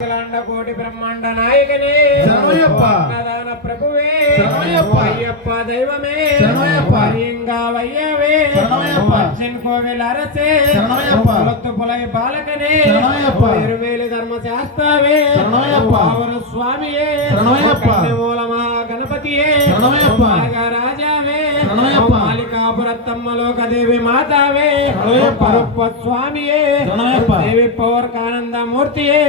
కోటి బ్రహ్మాండ నాయకనే అన్నదాన ప్రభువే అయ్యప్ప దైవమే వయ్యవే కోవిల అరసే పులై బాలకనే ఇరువేలి ధర్మ శాస్త్రవే స్వామియే మూల మహాగణపతియే రాజావే మాలికాపురత్తమ్మ లోకదేవి మాతావే పరప్ప స్వామియే దేవి పౌర్కానంద మూర్తియే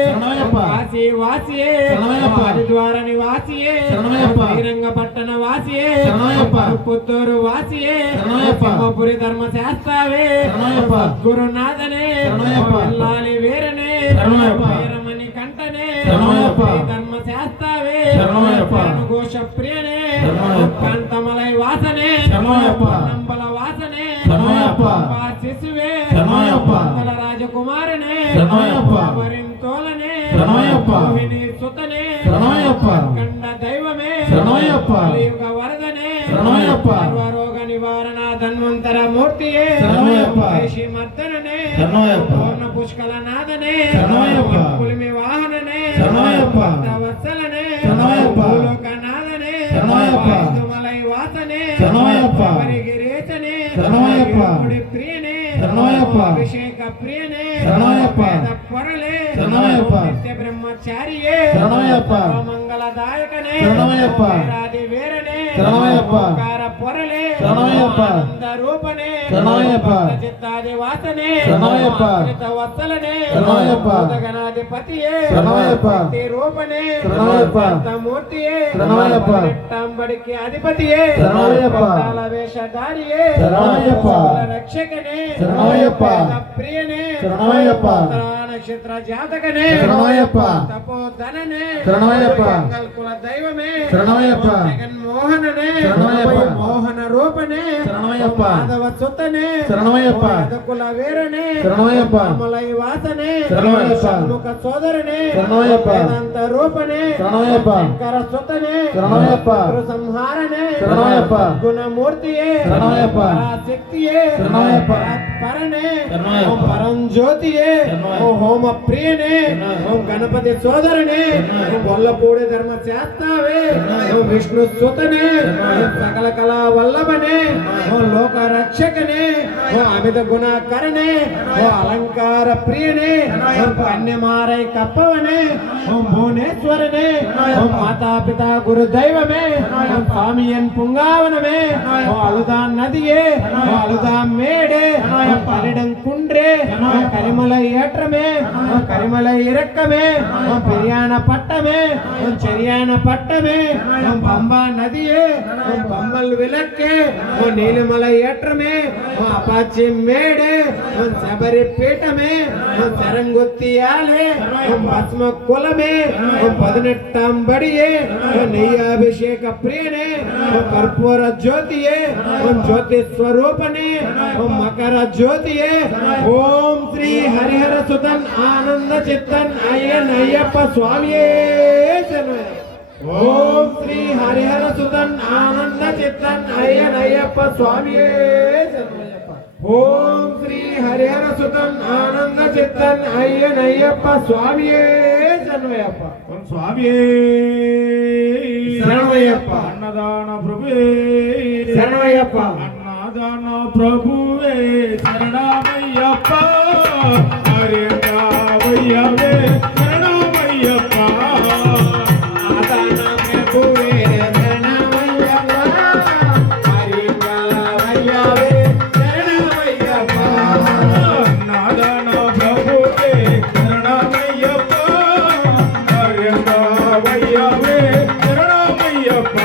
వాసి వాసియే హరిద్వార నివాసియే శ్రీరంగ పట్టణ వాసియే పుత్తూరు వాసియే సింహపురి ధర్మ శాస్త్రవే గురునాథనే ఎల్లాలి వీరనే వీరమణి కంటనే ధర్మ శాస్త్రవే ఘోష ప్రియనే కాంతమలై వాసనే నంబల వాసనే శిశువే రాజకుమారనే మరింతోలనే సుతనే కండ దైవమే యుగ వరదనే సర్వరోగ నివారణ ధన్వంతర మూర్తియే మర్దననే పూర్ణ పుష్కల నాదనే పులిమి వాహననే వత్సలనే భూలోక నాదనే మలై వాసనే గిరీచనే ప్రియనే అభిషేక ప్రియనే పొరలే నిత్య బ్రహ్మచారియే మంగళదాయకనే రాది వీరనే పొరలే రూపనే చిత్తాది వాసనే వత్సలనే గణాధిపతియే రూపనే మూర్తియే టాంబడికి అధిపతియే వేషధారియే రక్షకనే ప్రియనే నక్షత్ర జాతకనే తపోధననే కుల దైవమే జగన్మోహననే మోహన రూపనే మాధవ సుతనే కుల వీరనే మలై వాసనే ముఖ సోదరనే వేదాంత రూపనే శంకర సుతనే సంహారనే గుణమూర్తియే శక్తియే పరనే పరంజ్యోతియే హోమ ప్రియనే గణపతి సోదరనే వల్లపూడి ధర్మ శాస్త్రవే విష్ణు సుతనే సకల కళా వల్లభనే లోక రక్షకనే అమిత గుణకరణే అలంకార ప్రియనే కన్యమారై కప్పవనే భువనేశ్వరనే మాతాపిత గురు దైవమే స్వామియన్ పుంగావనమే అలుదా నదియే అలుదా మేడే பரிடம் குன்றே கரிமலை ஏற்றமே கரிமலை இறக்கமே பெரியான பட்டமே சரியான பட்டமே பம்பா நதியே பம்பல் விளக்கே நீலமலை ஏற்றமே அப்பாச்சி மேடு சபரி பீட்டமே சரங்குத்தியாலே பத்ம குலமே 18ஆம் படியே நெய்யாபிஷேக பிரியனே கற்பூர ஜோதியே ஜோதி ஸ்வரூபனே మకర జ్యోతియే ఓం శ్రీ హరిహర సుతన్ ఆనంద చిత్తన్ అయ్యప్ప స్వామియే ఓం శ్రీ హరిహర సుతన్ ఆనంద చిత్తన్ అయ్యప్ప స్వామియే ఓం శ్రీ హరిహర సుతన్ ఆనంద చిత్తన్ అయ్యప్ప స్వామియే శరణమయ్యప్ప స్వామియే శరణమయ్యప్ప అన్నదాన ప్రభువే శరణమయ్యప్ప అన్నదాన ప్రభువే శరణమయ్యప్ప హరిరామయ్యవే శరణమయ్యప్ప అన్నదాన ప్రభువే శరణమయ్యప్ప హరిరామయ్యవే శరణమయ్యప్ప అన్నదాన ప్రభువే శరణమయ్యప్ప హరిరామయ్యవే శరణమయ్యప్ప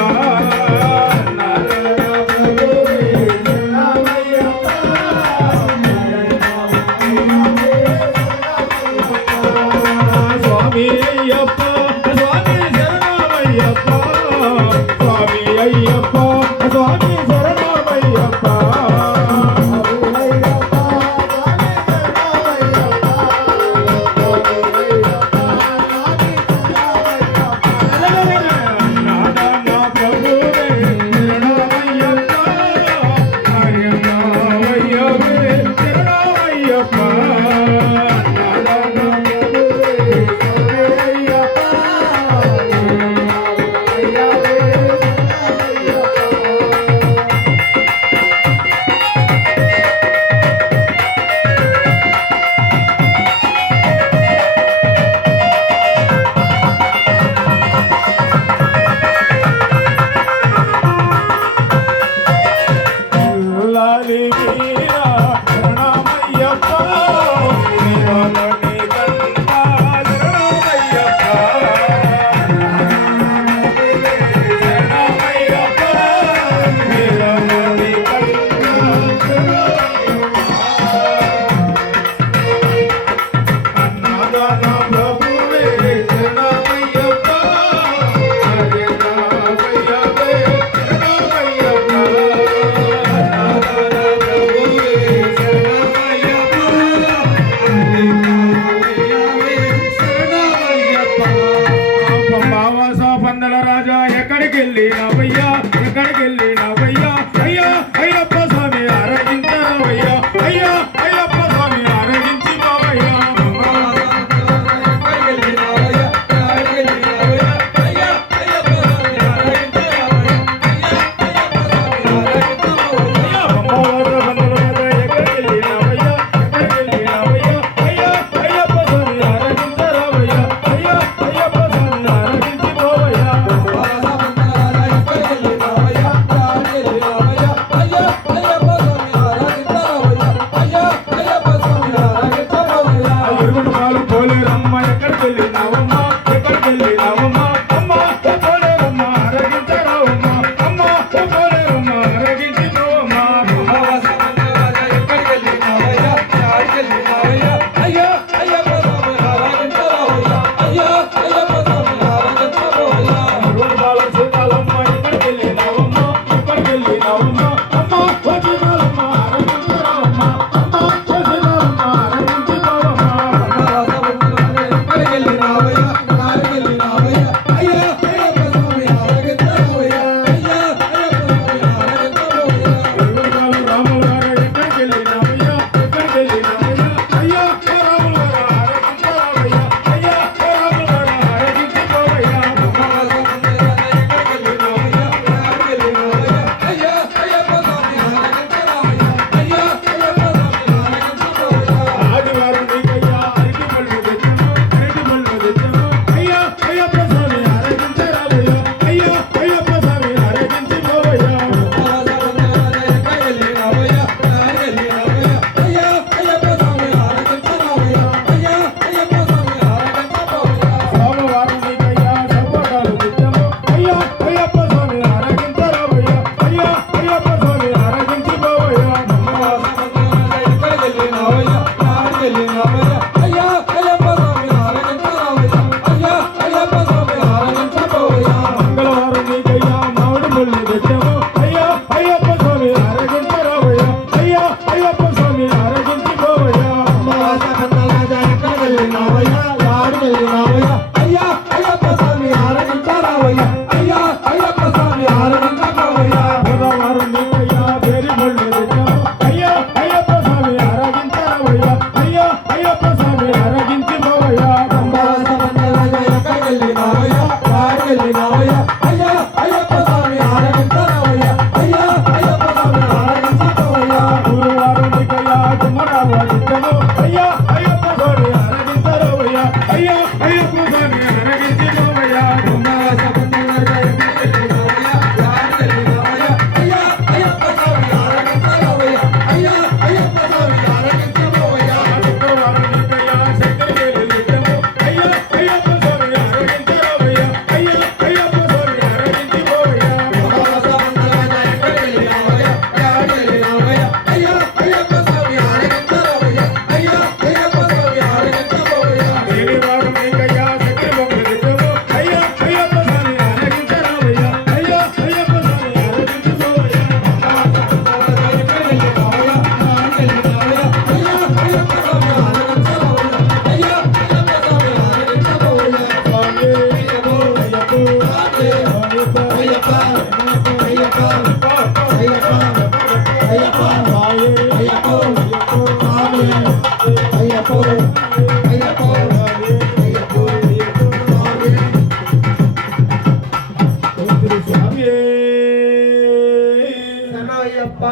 ఎక్కడికి వెళ్ళినావయ్యా ఎక్కడికి వెళ్ళినావయ్యా అయ్యా అయ్యప్ప స్వామి ఆరాధించావయ్యా అయ్యా అయ్యప్ప స్వామి ఆరాధించి పోవయ్యా అయ్యప్ప